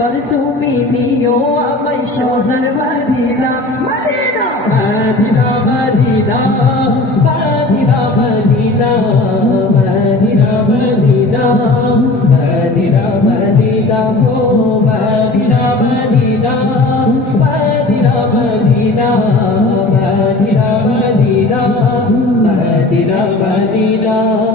একবার তুমি নিও আমায় সোনার মাদিনা মাদিনা মাদিনা মাদিনা মাদিনা মাদিনা মাদিনা মাদিনা মাদিনা মাদিনা হো মাদিনা মাদিনা মাদিনা মাদিনা মাদিনা মাদিনা মাদিনা মাদিনা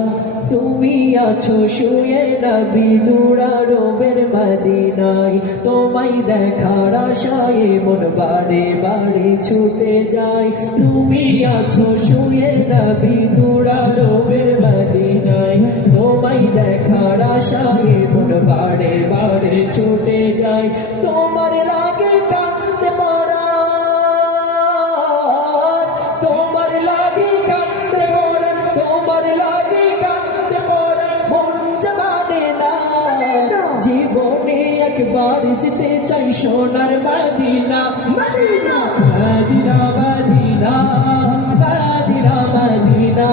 তুমি আছো শুয়ে নবী দুরারবের মদিনায়। তোমায় দেখার আশায় মন বাড়ে বাড়ি ছুটে যায় তুমি আছো শুয়ে নবী দুরারবের মদিনায়। তোমায় দেখার আশায় মন বাড়ে বাড়ে ছুটে যায় তোমার একবার যেতে চাই সোনার Medina Medina Medina Medina Medina Medina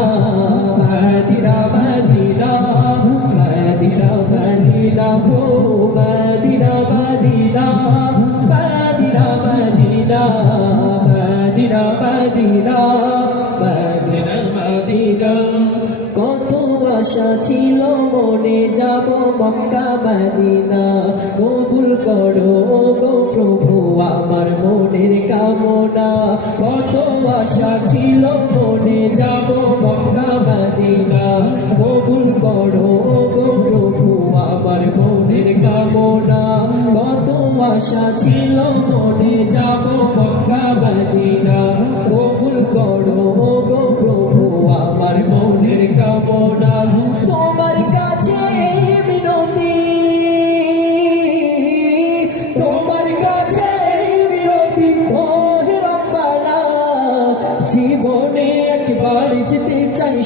Medina Medina Medina Madina হো Madina Medina Medina Medina Medina Madina আশা ছিল মনে যাব মক্কা মদিনা। কবুল করো গো প্রভু, আমার মনের কামনা। কত আশা ছিল মনে যাব মক্কা মদিনা। কবুল করো গো প্রভু, আমার মনের কামনা। কত আশা ছিল মনে যাব মক্কা মদিনা। কবুল করো গো প্রভু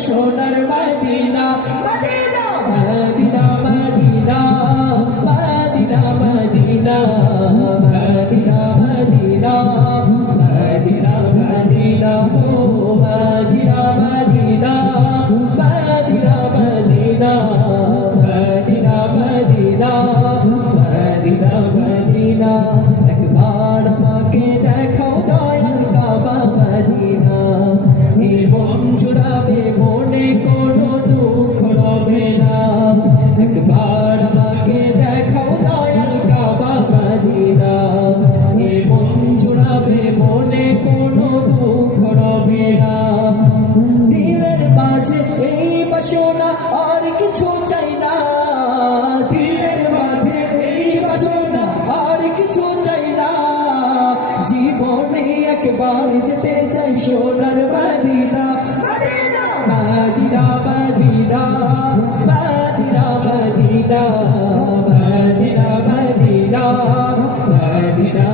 সোনার Medina Medina Medina Medina Medina Medina Medina Medina Medina Madina হো Madina Medina Medina Medina Medina Medina Medina Medina একবার আমাকে দেখাও দয়াল কাবা মদিনা জুড়াবে মনে কোনো দুঃখ রবে না। একবার দেখাও দয়াল কাবা মদিনা এই মন জুড়াবে কোনো দুঃখ রবে না। দিলের সোনার বাদিরা বাদিরা বাদিরা বাদিরা বাদিরা বাদিরা বাদিরা বাদিরা বাদিরা